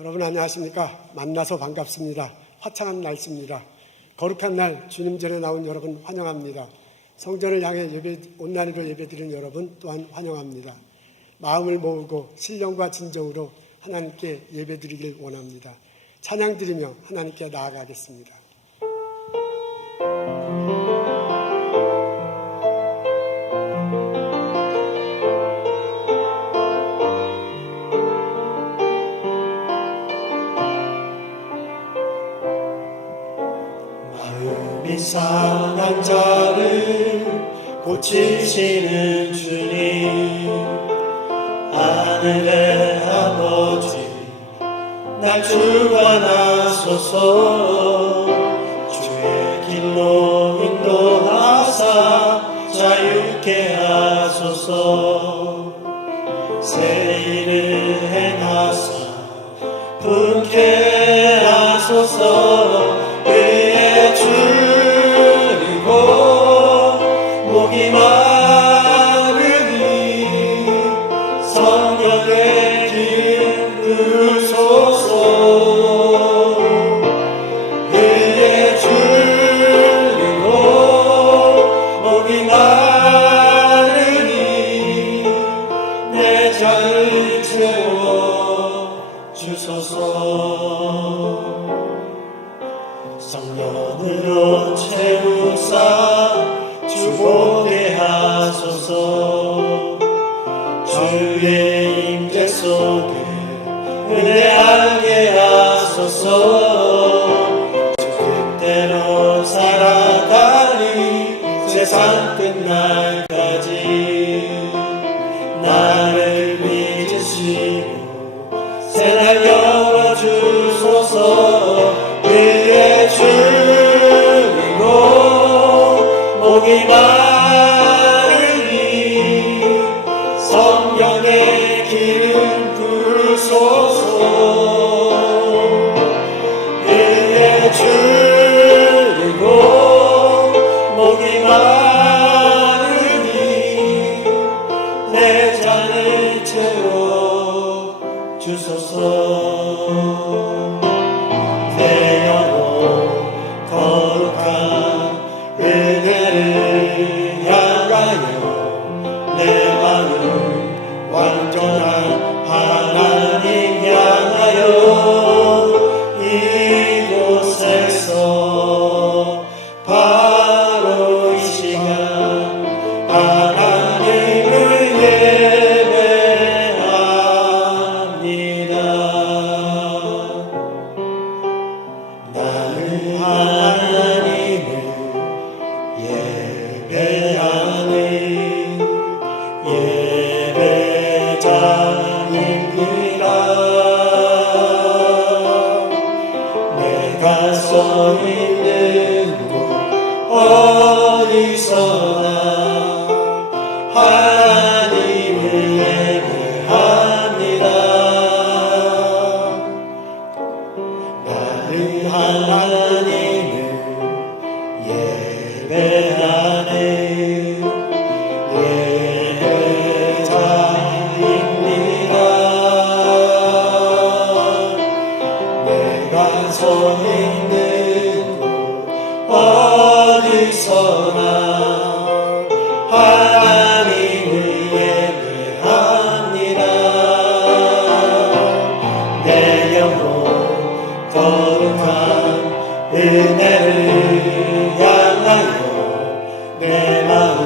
여러분 안녕하십니까? 만나서 반갑습니다. 화창한 날씨입니다. 거룩한 날 주님 전에 나온 여러분 환영합니다. 성전을 향해 온난이로 예배드리는 여러분 또한 환영합니다. 마음을 모으고 신령과 진정으로 하나님께 예배드리길 원합니다. 찬양드리며 하나님께 나아가겠습니다. 마음이 상한 자를 고치시는 주님, 하늘의 아버지 날 주관하소서. 주의 길로 인도하사 자유케 하소서. 새 일을 행하사 분케 하소서. 그의 줄이고 목이 마르니 성령의 기름 부으소서. 그의 줄이고 목이 마르니 내 잔을 채워 주소서. 성령으로 채우사 주보게 하소서. 주의 임재 속에 은혜하게 하소서. 주 뜻대로 살아가니 세상 끝날까지 나를 믿으시고 새날 열어주소서. 그의 줄이고 목이 마르니 성령의 기름 부으소서. 그의 줄이고 목이 마르니 내 잔을 채워 주소서. 거룩한 은혜를 향하여 내 마음 완전한 하나님 향하여 이곳에서 바로 이 시간 하나님을 예배합니다. 나는 하나님을 예배하는 예배자입니다. 내가 서 있는 곳 어디서나 하나님을 예배합니다. 나는 하나님을 예배하는 예배자입니다. 내가 서 있는 곳 어디서나 하나님을 예배합니다. 내 영혼 거룩한 은혜를 향하여 내 마음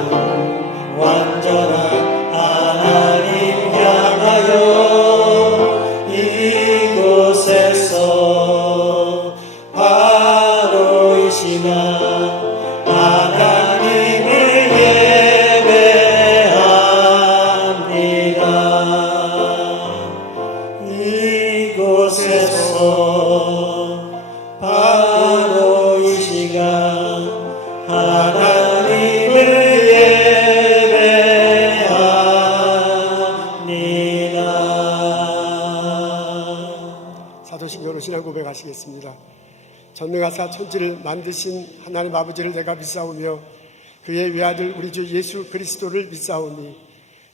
완전한 하나님 향하여 이곳에서 바로 이 시간 하나님을 예배합니다. 이곳에서 바로 이 시간 하나님을 예배합니다. 사도신경으로 신앙 고백하시겠습니다. 전능하사 천지를 만드신 하나님 아버지를 내가 믿사오며 그의 외아들 우리 주 예수 그리스도를 믿사오니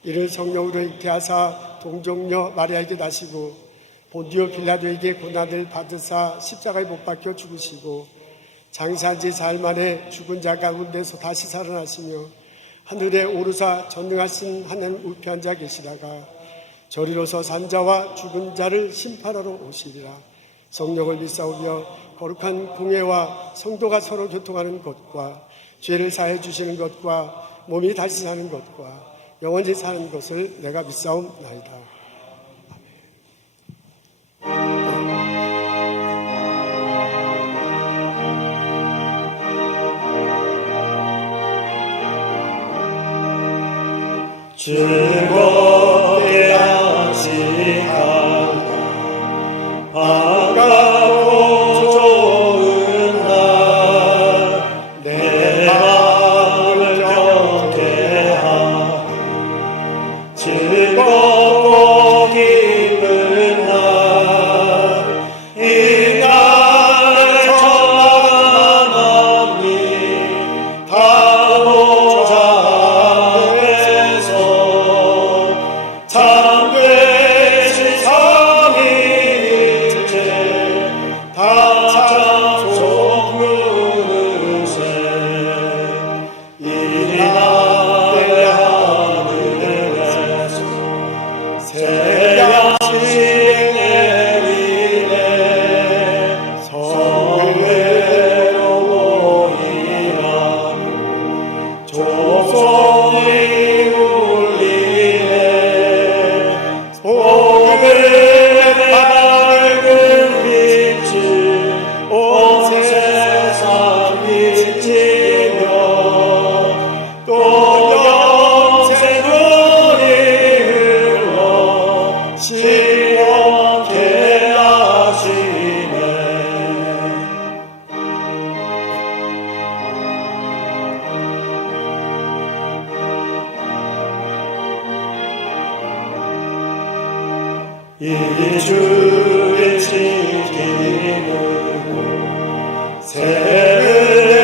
이를 성령으로 잉태하사 동정녀 마리아에게 나시고 본디오 빌라도에게 고난을 받으사 십자가에 못 박혀 죽으시고 장사한 지 사흘 만에 죽은 자 가운데서 다시 살아나시며 하늘에 오르사 전능하신 하나님 우편한 자 계시다가 저리로서 산 자와 죽은 자를 심판하러 오시리라. 성령을 믿사오며 거룩한 공예와 성도가 서로 교통하는 것과 죄를 사해 주시는 것과 몸이 다시 사는 것과 영원히 사는 것을 내가 믿사옵나이다. 즐겁게 하시하고 반갑고 좋은 날 내 마음을 경계하고 즐겁고 기쁜 날 이 날을 청하나니 다보자 참되신 삼위일체 다찬송 부르세 이리 나의 하늘에서 새양씩 내리네 성회로 모이라고 조성이 울리네 복의 밝은 빛이 온 세상 비치며 또 영생 물이 흘러 시원케 하시네 이 주의 지키고 새 은혜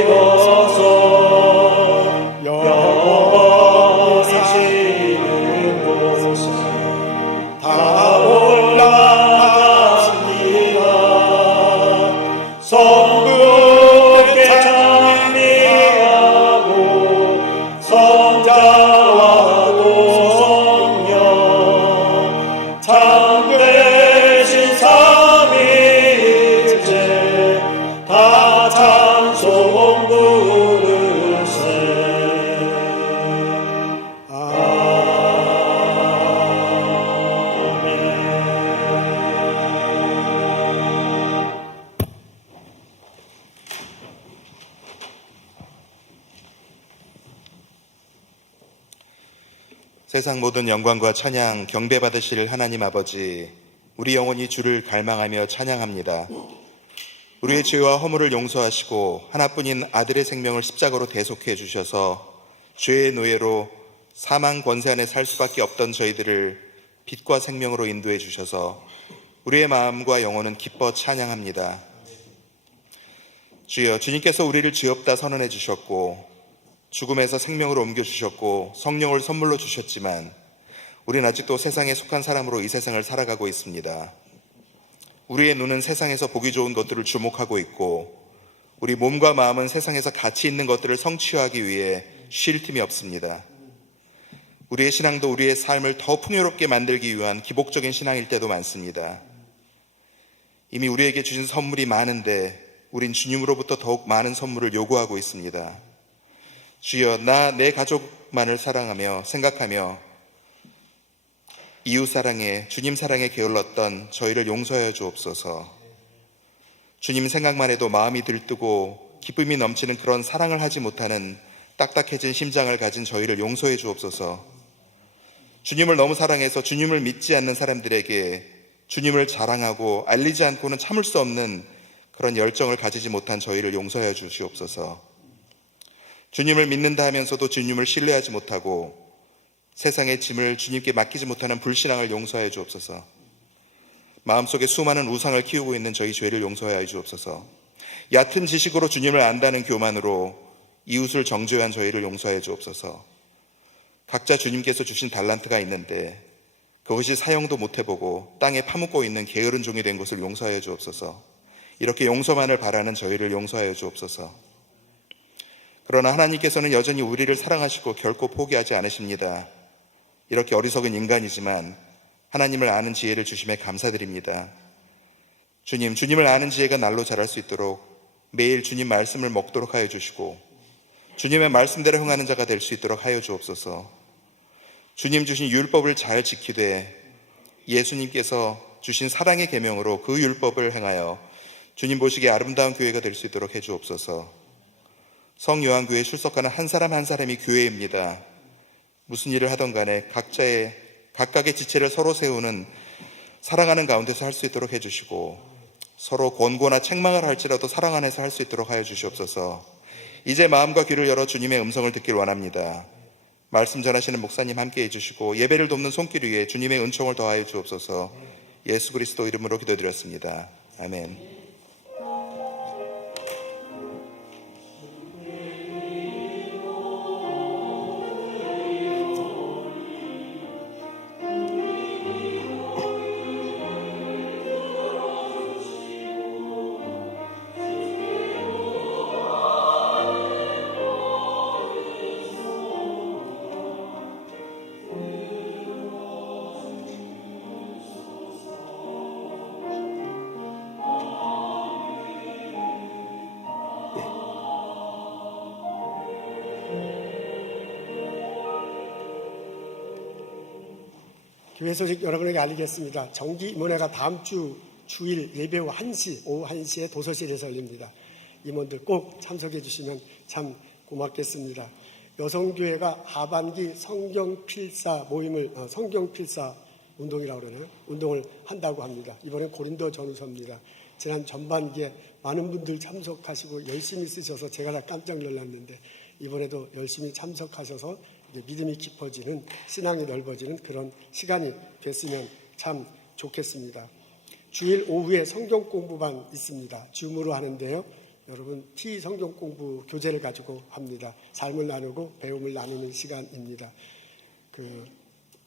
입어서 영원히 지는 곳에 다 올라갑니다. 성부께 찬미하고 성자와도 성령 참되신 삼위일체 다 찬송 부르세 아멘. 세상 모든 영광과 찬양 경배 받으실 하나님 아버지, 우리 영혼이 주를 갈망하며 찬양합니다. 우리의 죄와 허물을 용서하시고 하나뿐인 아들의 생명을 십자가로 대속해 주셔서 죄의 노예로 사망 권세 안에 살 수밖에 없던 저희들을 빛과 생명으로 인도해 주셔서 우리의 마음과 영혼은 기뻐 찬양합니다. 주여, 주님께서 우리를 죄 없다 선언해 주셨고 죽음에서 생명으로 옮겨주셨고 성령을 선물로 주셨지만 우리는 아직도 세상에 속한 사람으로 이 세상을 살아가고 있습니다. 우리의 눈은 세상에서 보기 좋은 것들을 주목하고 있고 우리 몸과 마음은 세상에서 가치 있는 것들을 성취하기 위해 쉴 틈이 없습니다. 우리의 신앙도 우리의 삶을 더 풍요롭게 만들기 위한 기복적인 신앙일 때도 많습니다. 이미 우리에게 주신 선물이 많은데 우린 주님으로부터 더욱 많은 선물을 요구하고 있습니다. 주여, 내 가족만을 사랑하며 생각하며 이웃 사랑에, 주님 사랑에 게을렀던 저희를 용서하여 주옵소서. 주님 생각만 해도 마음이 들뜨고 기쁨이 넘치는 그런 사랑을 하지 못하는 딱딱해진 심장을 가진 저희를 용서해 주옵소서. 주님을 너무 사랑해서 주님을 믿지 않는 사람들에게 주님을 자랑하고 알리지 않고는 참을 수 없는 그런 열정을 가지지 못한 저희를 용서해 주시옵소서. 주님을 믿는다 하면서도 주님을 신뢰하지 못하고 세상의 짐을 주님께 맡기지 못하는 불신앙을 용서하여 주옵소서. 마음속에 수많은 우상을 키우고 있는 저희 죄를 용서하여 주옵소서. 얕은 지식으로 주님을 안다는 교만으로 이웃을 정죄한 저희를 용서하여 주옵소서. 각자 주님께서 주신 달란트가 있는데 그것이 사용도 못해보고 땅에 파묻고 있는 게으른 종이 된 것을 용서하여 주옵소서. 이렇게 용서만을 바라는 저희를 용서하여 주옵소서. 그러나 하나님께서는 여전히 우리를 사랑하시고 결코 포기하지 않으십니다. 이렇게 어리석은 인간이지만 하나님을 아는 지혜를 주심에 감사드립니다. 주님, 주님을 아는 지혜가 날로 자랄 수 있도록 매일 주님 말씀을 먹도록 하여 주시고 주님의 말씀대로 행하는 자가 될 수 있도록 하여 주옵소서. 주님 주신 율법을 잘 지키되 예수님께서 주신 사랑의 계명으로 그 율법을 행하여 주님 보시기에 아름다운 교회가 될 수 있도록 해 주옵소서. 성요한교회에 출석하는 한 사람 한 사람이 교회입니다. 무슨 일을 하던 간에 각각의 지체를 서로 세우는 사랑하는 가운데서 할 수 있도록 해주시고 서로 권고나 책망을 할지라도 사랑 안에서 할 수 있도록 하여 주시옵소서. 이제 마음과 귀를 열어 주님의 음성을 듣길 원합니다. 말씀 전하시는 목사님 함께 해주시고 예배를 돕는 손길 위에 주님의 은총을 더하여 주옵소서. 예수 그리스도 이름으로 기도드렸습니다. 아멘. 교회 소식 여러분에게 알리겠습니다. 정기 임원회가 다음 주 주일 예배 후 1시, 오후 1시에 도서실에서 열립니다. 임원들 꼭 참석해 주시면 참 고맙겠습니다. 여성교회가 하반기 성경필사 모임을, 성경필사 운동이라고 그러나요? 운동을 한다고 합니다. 이번엔 고린도 전후서입니다. 지난 전반기에 많은 분들 참석하시고 열심히 쓰셔서 제가 다 깜짝 놀랐는데 이번에도 열심히 참석하셔서 믿음이 깊어지는, 신앙이 넓어지는 그런 시간이 됐으면 참 좋겠습니다. 주일 오후에 성경 공부반 있습니다. 줌으로 하는데요. 여러분 T 성경 공부 교재를 가지고 합니다. 삶을 나누고 배움을 나누는 시간입니다.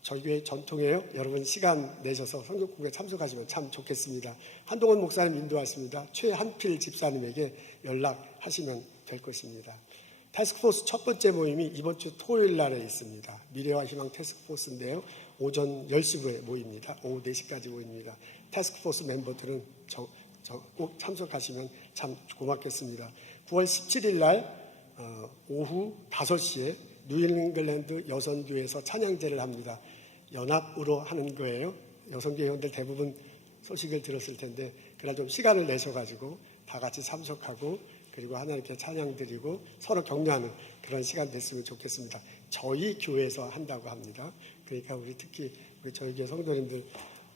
저희 교회 전통이에요. 여러분 시간 내셔서 성경 공부에 참석하시면 참 좋겠습니다. 한동원 목사님 인도하십니다. 최한필 집사님에게 연락하시면 될 것입니다. 태스크포스 첫 번째 모임이 이번 주 토요일 날에 있습니다. 미래와 희망 태스크포스인데요. 오전 10시부에 모입니다. 오후 4시까지 모입니다. 태스크포스 멤버들은 꼭 참석하시면 참 고맙겠습니다. 9월 17일 날 오후 5시에 뉴잉글랜드 여성교회에서 찬양제를 합니다. 연합으로 하는 거예요. 여성교회 회원들 대부분 소식을 들었을 텐데 그날 좀 시간을 내셔가지고 다 같이 참석하고 그리고 하나님께 찬양 드리고 서로 격려하는 그런 시간 됐으면 좋겠습니다. 저희 교회에서 한다고 합니다. 그러니까 특히 저희 교회 성도님들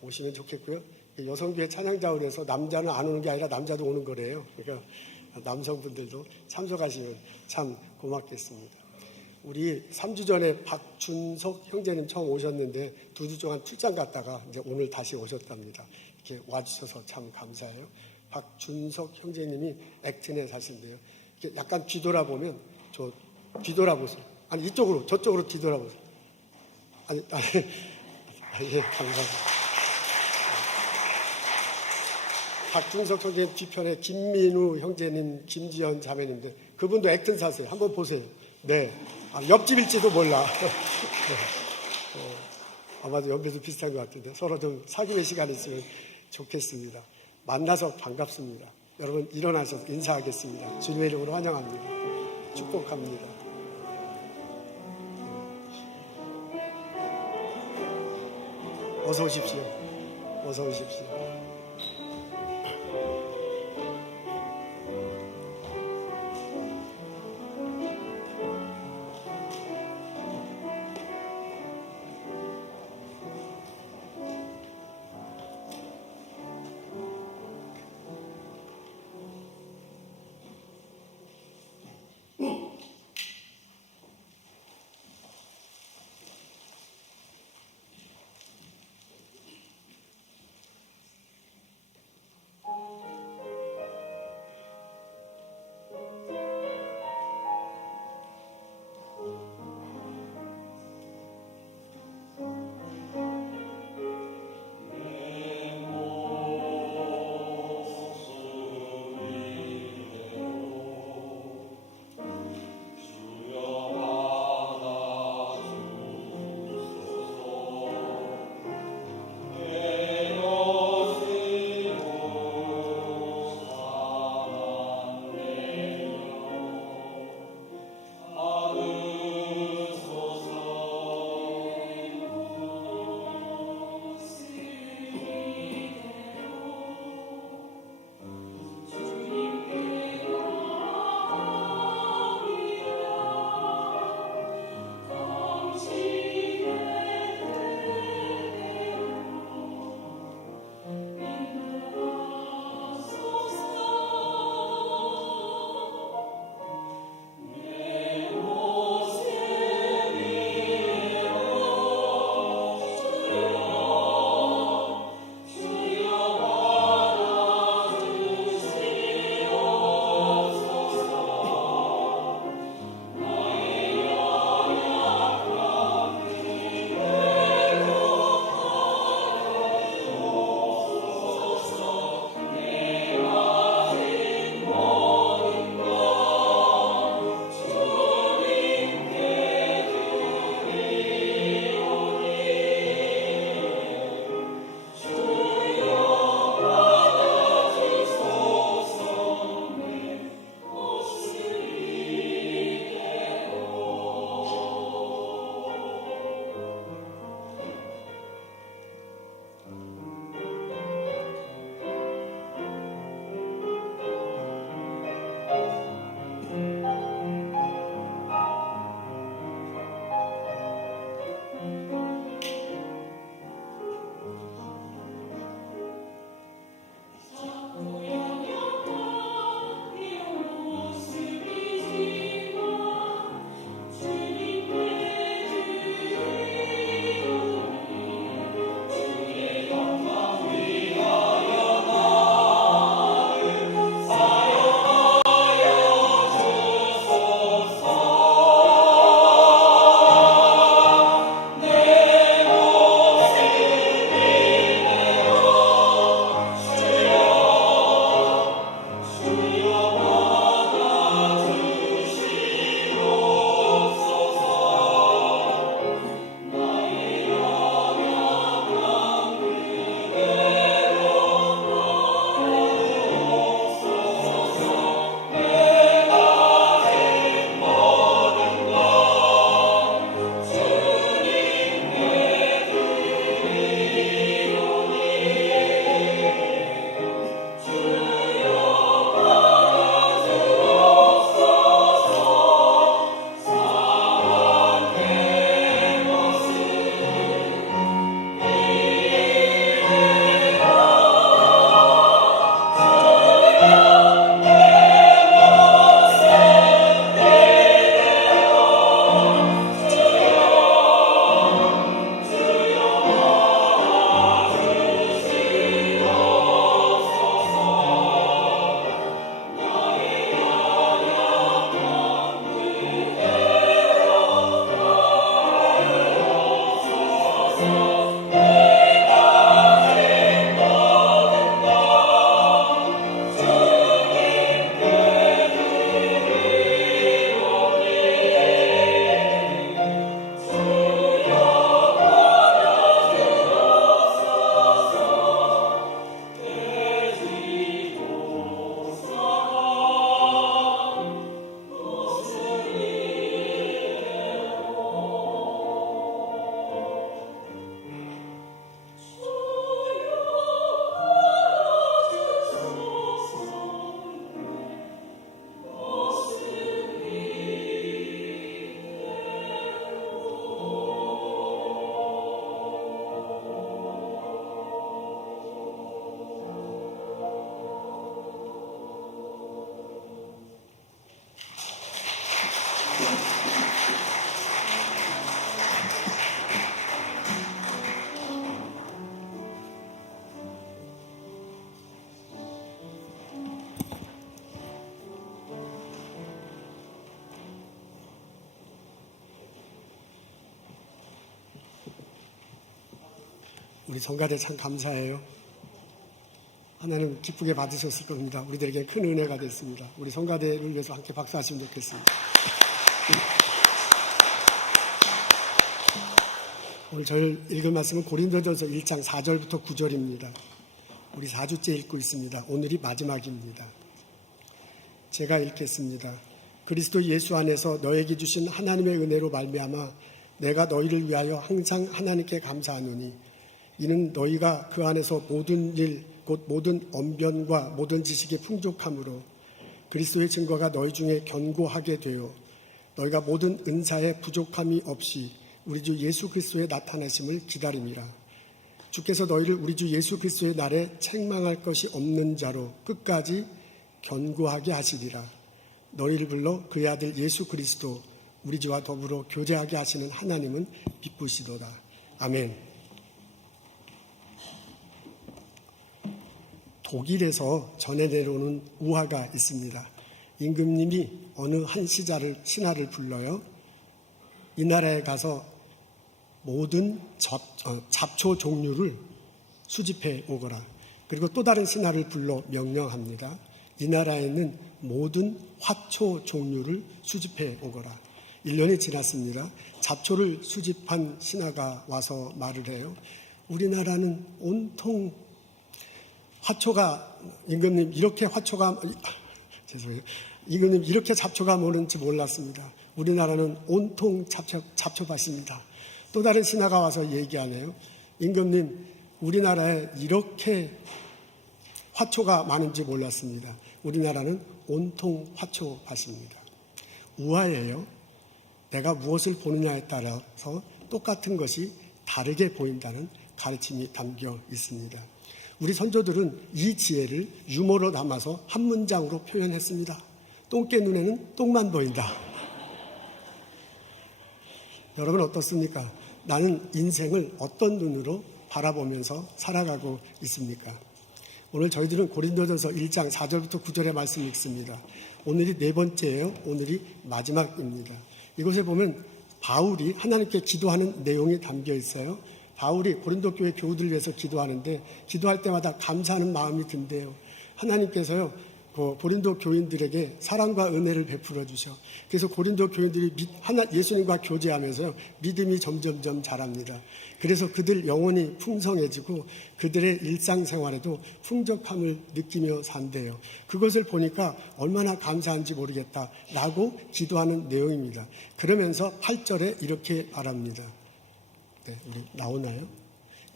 오시면 좋겠고요. 여성교회 찬양자원에서 남자는 안 오는 게 아니라 남자도 오는 거래요. 그러니까 남성분들도 참석하시면 참 고맙겠습니다. 우리 3주 전에 박준석 형제님 처음 오셨는데 2주 동안 출장 갔다가 이제 오늘 다시 오셨답니다. 이렇게 와주셔서 참 감사해요. 박준석 형제님이 액튼에 사신대요. 이렇게 약간 뒤돌아보면 뒤돌아보세요. 아니 이쪽으로 저쪽으로 뒤돌아보세요. 예, 감사합니다. 박준석 형제님 뒤편에 김민우 형제님, 김지연 자매님들 그분도 액튼 사세요. 한번 보세요. 네, 옆집일지도 몰라. 아마도 연배도 비슷한 것 같은데 서로 좀 사귐의 시간이 있으면 좋겠습니다. 만나서 반갑습니다. 여러분 일어나서 인사하겠습니다. 주님의 이름으로 환영합니다. 축복합니다. 어서 오십시오. 어서 오십시오. 우리 성가대 참 감사해요. 하나님 기쁘게 받으셨을 겁니다. 우리들에게 큰 은혜가 됐습니다. 우리 성가대를 위해서 함께 박수하시면 좋겠습니다. 오늘 저를 읽은 말씀은 고린도전서 1장 4절부터 9절입니다. 우리 4주째 읽고 있습니다. 오늘이 마지막입니다. 제가 읽겠습니다. 그리스도 예수 안에서 너에게 주신 하나님의 은혜로 말미암아 내가 너희를 위하여 항상 하나님께 감사하노니 이는 너희가 그 안에서 모든 일 곧 모든 언변과 모든 지식이 풍족함으로 그리스도의 증거가 너희 중에 견고하게 되어 너희가 모든 은사에 부족함이 없이 우리 주 예수 그리스도의 나타나심을 기다림이라. 주께서 너희를 우리 주 예수 그리스도의 날에 책망할 것이 없는 자로 끝까지 견고하게 하시리라. 너희를 불러 그의 아들 예수 그리스도 우리 주와 더불어 교제하게 하시는 하나님은 기쁘시도다. 아멘. 독일에서 전해 내려오는 우화가 있습니다. 임금님이 어느 한 신하를 불러요. 이 나라에 가서 모든 잡초 종류를 수집해 오거라. 그리고 또 다른 신하를 불러 명령합니다. 이 나라에 있는 모든 화초 종류를 수집해 오거라. 1년이 지났습니다. 잡초를 수집한 신하가 와서 말을 해요. 우리나라는 온통 화초가, 임금님 이렇게 화초가, 죄송해요. 임금님 이렇게 잡초가 많은지 몰랐습니다. 우리나라는 온통 잡초밭입니다. 또 다른 신하가 와서 얘기하네요. 임금님, 우리나라에 이렇게 화초가 많은지 몰랐습니다. 우리나라는 온통 화초밭입니다. 우화예요. 내가 무엇을 보느냐에 따라서 똑같은 것이 다르게 보인다는 가르침이 담겨 있습니다. 우리 선조들은 이 지혜를 유머로 담아서 한 문장으로 표현했습니다. 똥개 눈에는 똥만 보인다. 여러분 어떻습니까? 나는 인생을 어떤 눈으로 바라보면서 살아가고 있습니까? 오늘 저희들은 고린도전서 1장 4절부터 9절의 말씀 읽습니다. 오늘이 네 번째예요. 오늘이 마지막입니다. 이곳에 보면 바울이 하나님께 기도하는 내용이 담겨 있어요. 바울이 고린도 교회 교우들을 위해서 기도하는데 기도할 때마다 감사하는 마음이 든대요. 하나님께서요 고린도 교인들에게 사랑과 은혜를 베풀어 주셔. 그래서 고린도 교인들이 예수님과 교제하면서요 믿음이 점점점 자랍니다. 그래서 그들 영혼이 풍성해지고 그들의 일상생활에도 풍족함을 느끼며 산대요. 그것을 보니까 얼마나 감사한지 모르겠다라고 기도하는 내용입니다. 그러면서 8절에 이렇게 말합니다. 네, 우리 나오나요?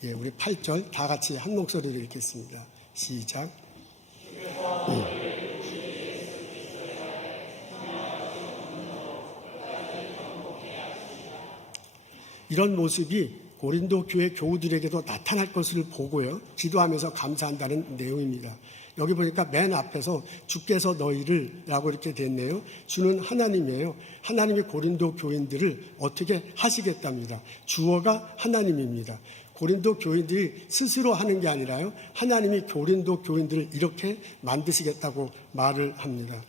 예, 우리 8절 다 같이 한 목소리로 읽겠습니다. 시작. 이런 모습이 고린도 교회 교우들에게도 나타날 것을 보고요. 기도하면서 감사한다는 내용입니다. 여기 보니까 맨 앞에서 주께서 너희를 라고 이렇게 됐네요. 주는 하나님이에요. 하나님이 고린도 교인들을 어떻게 하시겠답니다. 주어가 하나님입니다. 고린도 교인들이 스스로 하는 게 아니라요. 하나님이 고린도 교인들을 이렇게 만드시겠다고 말을 합니다.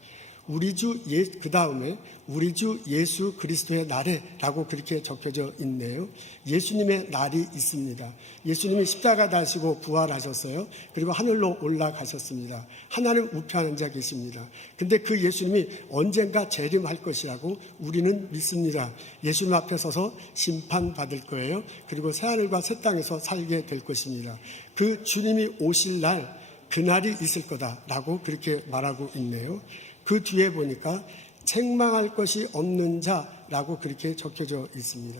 그 다음에 우리 주 예수 그리스도의 날에라고 그렇게 적혀져 있네요. 예수님의 날이 있습니다. 예수님이 십자가 다시고 부활하셨어요. 그리고 하늘로 올라가셨습니다. 하나님 우편에 앉아 계십니다. 근데 그 예수님이 언젠가 재림할 것이라고 우리는 믿습니다. 예수님 앞에 서서 심판받을 거예요. 그리고 새하늘과 새 땅에서 살게 될 것입니다. 그 주님이 오실 날 그날이 있을 거다라고 그렇게 말하고 있네요. 그 뒤에 보니까 책망할 것이 없는 자라고 그렇게 적혀져 있습니다.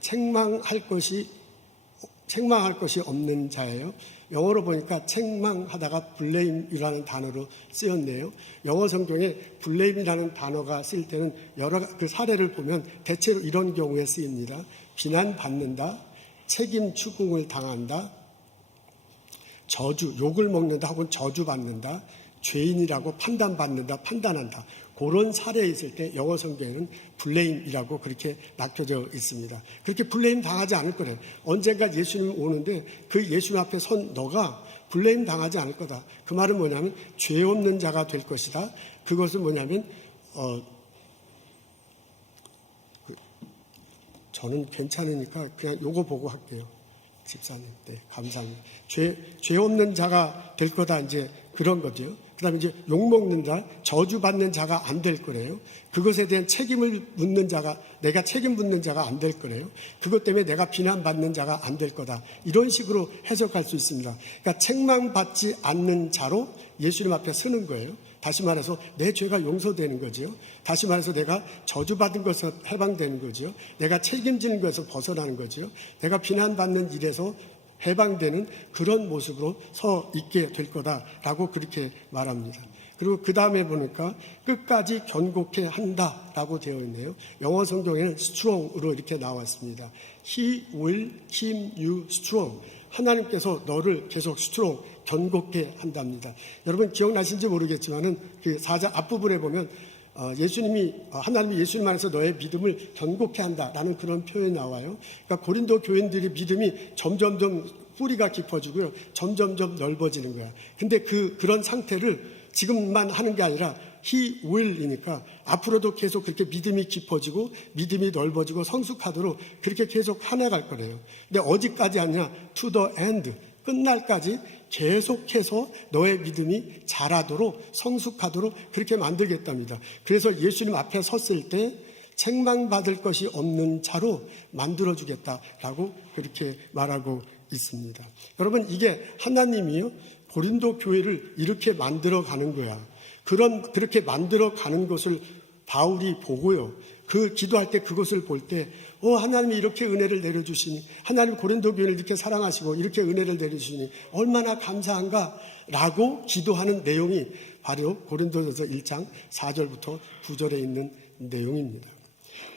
책망할 것이 없는 자예요. 영어로 보니까 책망하다가 blame이라는 단어로 쓰였네요. 영어 성경에 blame이라는 단어가 쓰일 때는 여러 그 사례를 보면 대체로 이런 경우에 쓰입니다. 비난받는다, 책임 추궁을 당한다, 욕을 먹는다 혹은 저주받는다, 죄인이라고 판단받는다, 판단한다. 그런 사례에 있을 때 영어 성경에는 블레임이라고 그렇게 낙혀져 있습니다. 그렇게 블레임 당하지 않을 거래요. 언젠가 예수님 오는데 그 예수님 앞에 선 너가 블레임 당하지 않을 거다. 그 말은 뭐냐면 죄 없는 자가 될 것이다. 그것은 뭐냐면 저는 괜찮으니까 그냥 요거 보고 할게요. 집사님, 네, 감사합니다. 죄 없는 자가 될 거다, 이제 그런 거죠. 그 다음에 이제 욕먹는 자, 저주받는 자가 안 될 거래요. 그것에 대한 책임을 묻는 자가, 내가 책임 묻는 자가 안 될 거래요. 그것 때문에 내가 비난받는 자가 안 될 거다. 이런 식으로 해석할 수 있습니다. 그러니까 책망받지 않는 자로 예수님 앞에 서는 거예요. 다시 말해서 내 죄가 용서되는 거죠. 다시 말해서 내가 저주받은 것에서 해방되는 거죠. 내가 책임지는 것에서 벗어나는 거죠. 내가 비난받는 일에서 해방되는 그런 모습으로 서 있게 될 거다라고 그렇게 말합니다. 그리고 그 다음에 보니까 끝까지 견고케 한다라고 되어 있네요. 영어 성경에는 strong으로 이렇게 나왔습니다. He will keep you strong. 하나님께서 너를 계속 strong, 견고케 한답니다. 여러분 기억나신지 모르겠지만은 그 4장 앞부분에 보면 하나님이 예수님 안에서 너의 믿음을 견고케 한다라는 그런 표현이 나와요. 그러니까 고린도 교인들의 믿음이 점점점 뿌리가 깊어지고요. 점점점 넓어지는 거야. 근데 그런 상태를 지금만 하는 게 아니라 He will이니까 앞으로도 계속 그렇게 믿음이 깊어지고 믿음이 넓어지고 성숙하도록 그렇게 계속 해나갈 거래요. 근데 어디까지 하냐? To the end. 끝날까지 계속해서 너의 믿음이 자라도록 성숙하도록 그렇게 만들겠답니다. 그래서 예수님 앞에 섰을 때 책망받을 것이 없는 자로 만들어주겠다라고 그렇게 말하고 있습니다. 여러분 이게 하나님이요 고린도 교회를 이렇게 만들어가는 거야. 그렇게 만들어가는 것을 바울이 보고요. 그 기도할 때 그것을 볼 때 하나님이 이렇게 은혜를 내려주시니 하나님 고린도 교회를 이렇게 사랑하시고 이렇게 은혜를 내려주시니 얼마나 감사한가라고 기도하는 내용이 바로 고린도전서 1장 4절부터 9절에 있는 내용입니다.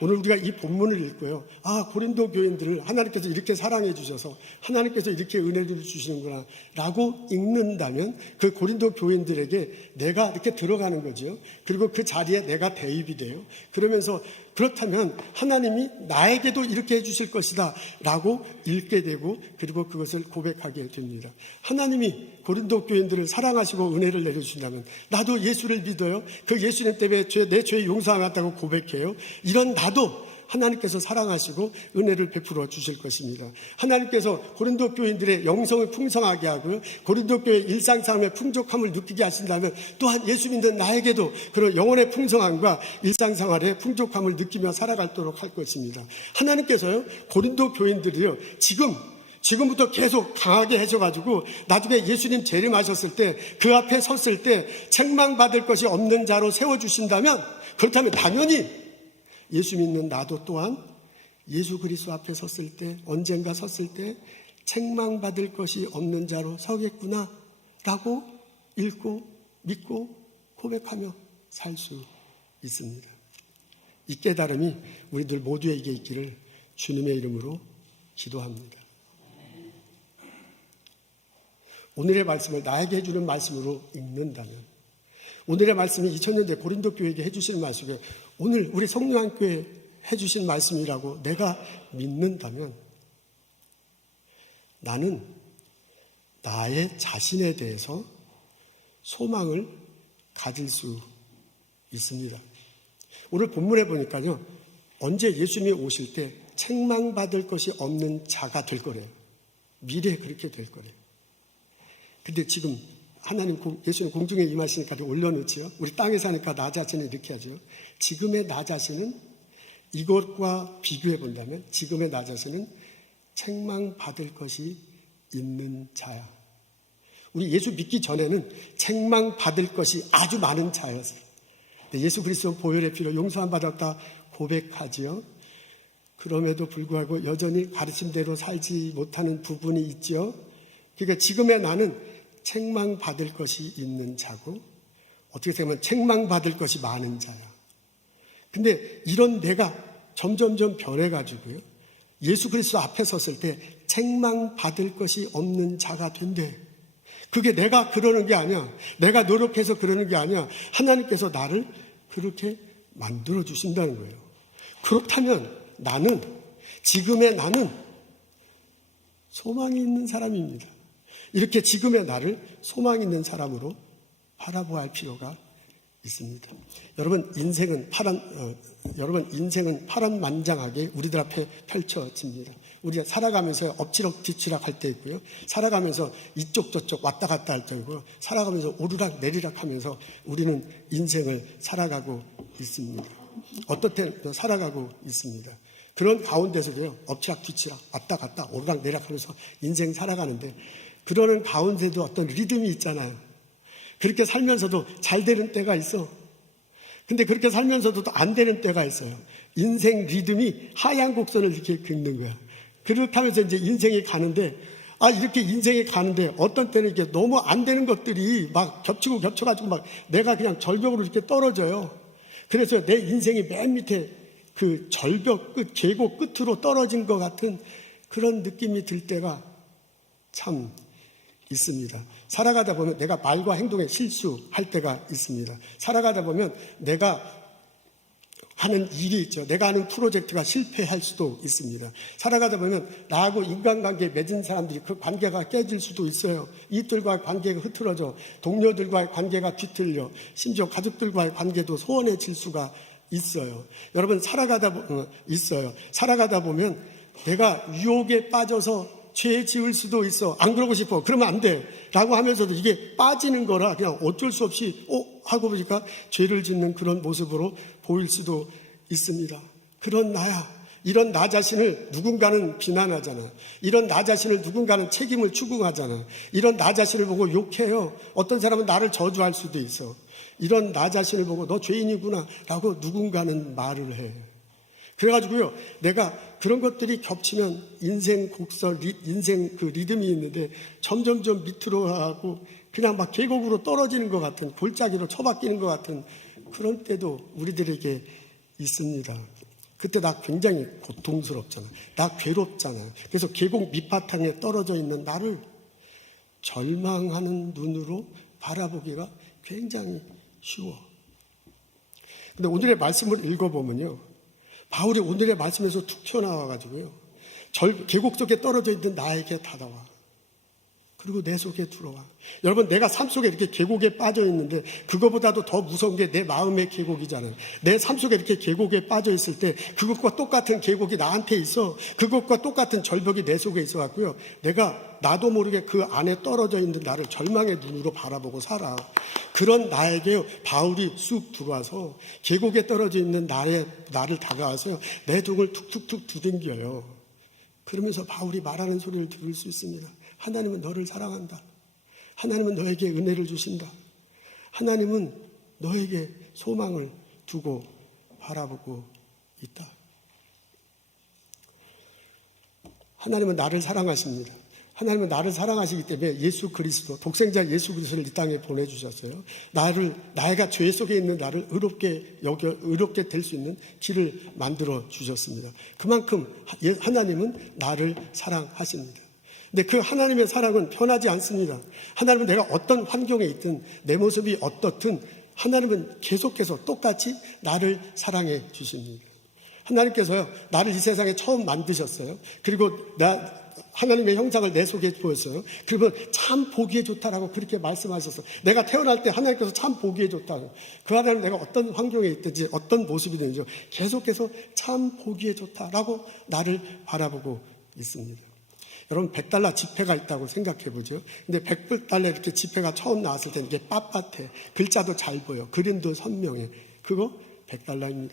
오늘 우리가 이 본문을 읽고요. 고린도 교인들을 하나님께서 이렇게 사랑해 주셔서 하나님께서 이렇게 은혜를 주시는구나 라고 읽는다면 그 고린도 교인들에게 내가 이렇게 들어가는 거죠. 그리고 그 자리에 내가 대입이 돼요. 그러면서 그렇다면 하나님이 나에게도 이렇게 해주실 것이다 라고 읽게 되고 그리고 그것을 고백하게 됩니다. 하나님이 고린도 교인들을 사랑하시고 은혜를 내려주신다면 나도 예수를 믿어요. 그 예수님 때문에 내 죄 용서받았다고 고백해요. 이런 나도 하나님께서 사랑하시고 은혜를 베풀어 주실 것입니다. 하나님께서 고린도 교인들의 영성을 풍성하게 하고요. 고린도 교회의 일상삶의 풍족함을 느끼게 하신다면 또한 예수 믿는 나에게도 그런 영혼의 풍성함과 일상생활의 풍족함을 느끼며 살아가도록 할 것입니다. 하나님께서요 고린도 교인들이요 지금부터 계속 강하게 하셔가지고 나중에 예수님 재림하셨을 때 그 앞에 섰을 때 책망받을 것이 없는 자로 세워주신다면 그렇다면 당연히 예수 믿는 나도 또한 예수 그리스도 앞에 섰을 때 언젠가 섰을 때 책망받을 것이 없는 자로 서겠구나 라고 읽고 믿고 고백하며 살 수 있습니다. 이 깨달음이 우리들 모두에게 있기를 주님의 이름으로 기도합니다. 오늘의 말씀을 나에게 해주는 말씀으로 읽는다면 오늘의 말씀이 2000년대 고린도 교회에게 해주시는 말씀이에요. 오늘 우리 성령교회 해주신 말씀이라고 내가 믿는다면 나는 나의 자신에 대해서 소망을 가질 수 있습니다. 오늘 본문에 보니까요. 언제 예수님이 오실 때 책망받을 것이 없는 자가 될 거래요. 미래에 그렇게 될 거래요. 근데 지금 예수님 공중에 임하시니까 올려놓지요. 우리 땅에 사니까 나 자신을 이렇게 하죠. 지금의 나 자신은 이것과 비교해 본다면 지금의 나 자신은 책망받을 것이 있는 자야. 우리 예수 믿기 전에는 책망받을 것이 아주 많은 자였어요. 예수 그리스도 보혈의 피로 용서함 받았다 고백하지요. 그럼에도 불구하고 여전히 가르침대로 살지 못하는 부분이 있죠. 그러니까 지금의 나는 책망받을 것이 있는 자고 어떻게 생각하면 책망받을 것이 많은 자야. 근데 이런 내가 점점점 변해가지고요. 예수 그리스도 앞에 섰을 때 책망받을 것이 없는 자가 된대. 그게 내가 그러는 게 아니야. 내가 노력해서 그러는 게 아니야. 하나님께서 나를 그렇게 만들어 주신다는 거예요. 그렇다면 지금의 나는 소망이 있는 사람입니다. 이렇게 지금의 나를 소망 있는 사람으로 바라보아야 할 필요가 있습니다. 여러분 인생은 파란만장하게 우리들 앞에 펼쳐집니다. 우리가 살아가면서 엎치락 뒤치락 할 때 있고요. 살아가면서 이쪽 저쪽 왔다 갔다 할 때이고요. 살아가면서 오르락 내리락 하면서 우리는 인생을 살아가고 있습니다. 어떻게 살아가고 있습니다. 그런 가운데서도요. 엎치락 뒤치락 왔다 갔다 오르락 내리락 하면서 인생 살아가는데 그러는 가운데도 어떤 리듬이 있잖아요. 그렇게 살면서도 잘 되는 때가 있어. 근데 그렇게 살면서도 또 안 되는 때가 있어요. 인생 리듬이 하얀 곡선을 이렇게 긋는 거야. 그렇게 하면서 이제 인생이 가는데, 이렇게 인생이 가는데 어떤 때는 이렇게 너무 안 되는 것들이 막 겹쳐가지고 막 내가 그냥 절벽으로 이렇게 떨어져요. 그래서 내 인생이 맨 밑에 그 절벽 끝, 계곡 끝으로 떨어진 것 같은 그런 느낌이 들 때가 참 있습니다. 살아가다 보면 내가 말과 행동에 실수할 때가 있습니다. 살아가다 보면 내가 하는 일이 있죠. 내가 하는 프로젝트가 실패할 수도 있습니다. 살아가다 보면 나하고 인간관계 맺은 사람들이 그 관계가 깨질 수도 있어요. 이웃들과의 관계가 흐트러져, 동료들과의 관계가 뒤틀려, 심지어 가족들과의 관계도 소원해질 수가 있어요. 여러분 살아가다 보면 내가 유혹에 빠져서 죄 지을 수도 있어. 안 그러고 싶어. 그러면 안 돼. 라고 하면서도 이게 빠지는 거라 그냥 어쩔 수 없이 하고 보니까 죄를 짓는 그런 모습으로 보일 수도 있습니다. 그런 나야. 이런 나 자신을 누군가는 비난하잖아. 이런 나 자신을 누군가는 책임을 추궁하잖아. 이런 나 자신을 보고 욕해요. 어떤 사람은 나를 저주할 수도 있어. 이런 나 자신을 보고 너 죄인이구나 라고 누군가는 말을 해. 그래가지고요, 내가 그런 것들이 겹치면 인생 곡선, 인생 그 리듬이 있는데 점점점 밑으로 가고 그냥 막 계곡으로 떨어지는 것 같은, 골짜기로 처박히는 것 같은 그런 때도 우리들에게 있습니다. 그때 나 굉장히 고통스럽잖아. 나 괴롭잖아. 그래서 계곡 밑바탕에 떨어져 있는 나를 절망하는 눈으로 바라보기가 굉장히 쉬워. 근데 오늘의 말씀을 읽어보면요, 바울이 오늘의 말씀에서 툭 튀어나와가지고요, 계곡 속에 떨어져 있는 나에게 다가와. 그리고 내 속에 들어와. 여러분, 내가 삶 속에 이렇게 계곡에 빠져 있는데 그거보다도 더 무서운 게 내 마음의 계곡이잖아요. 내 삶 속에 이렇게 계곡에 빠져 있을 때 그것과 똑같은 계곡이 나한테 있어. 그것과 똑같은 절벽이 내 속에 있어 갖고요, 내가 나도 모르게 그 안에 떨어져 있는 나를 절망의 눈으로 바라보고 살아. 그런 나에게 바울이 쑥 들어와서 계곡에 떨어져 있는 나를 다가와서 내 등을 툭툭툭 두들겨요. 그러면서 바울이 말하는 소리를 들을 수 있습니다. 하나님은 너를 사랑한다. 하나님은 너에게 은혜를 주신다. 하나님은 너에게 소망을 두고 바라보고 있다. 하나님은 나를 사랑하십니다. 하나님은 나를 사랑하시기 때문에 예수 그리스도, 독생자 예수 그리스도를 이 땅에 보내주셨어요. 나가 죄 속에 있는 나를 의롭게 될 수 있는 길을 만들어 주셨습니다. 그만큼 하나님은 나를 사랑하십니다. 근데 그 하나님의 사랑은 편하지 않습니다. 하나님은 내가 어떤 환경에 있든 내 모습이 어떻든 하나님은 계속해서 똑같이 나를 사랑해 주십니다. 하나님께서요, 나를 이 세상에 처음 만드셨어요. 그리고 하나님의 형상을 내 속에 보였어요. 그리고 참 보기에 좋다라고 그렇게 말씀하셨어요. 내가 태어날 때 하나님께서 참 보기에 좋다고. 그 하나님 내가 어떤 환경에 있든지 어떤 모습이 되는지 계속해서 참 보기에 좋다라고 나를 바라보고 있습니다. 여러분, $100 지폐가 있다고 생각해 보죠. 근데 $100 이렇게 지폐가 처음 나왔을 때 이게 빳빳해. 글자도 잘 보여. 그림도 선명해. 그거 $100입니다.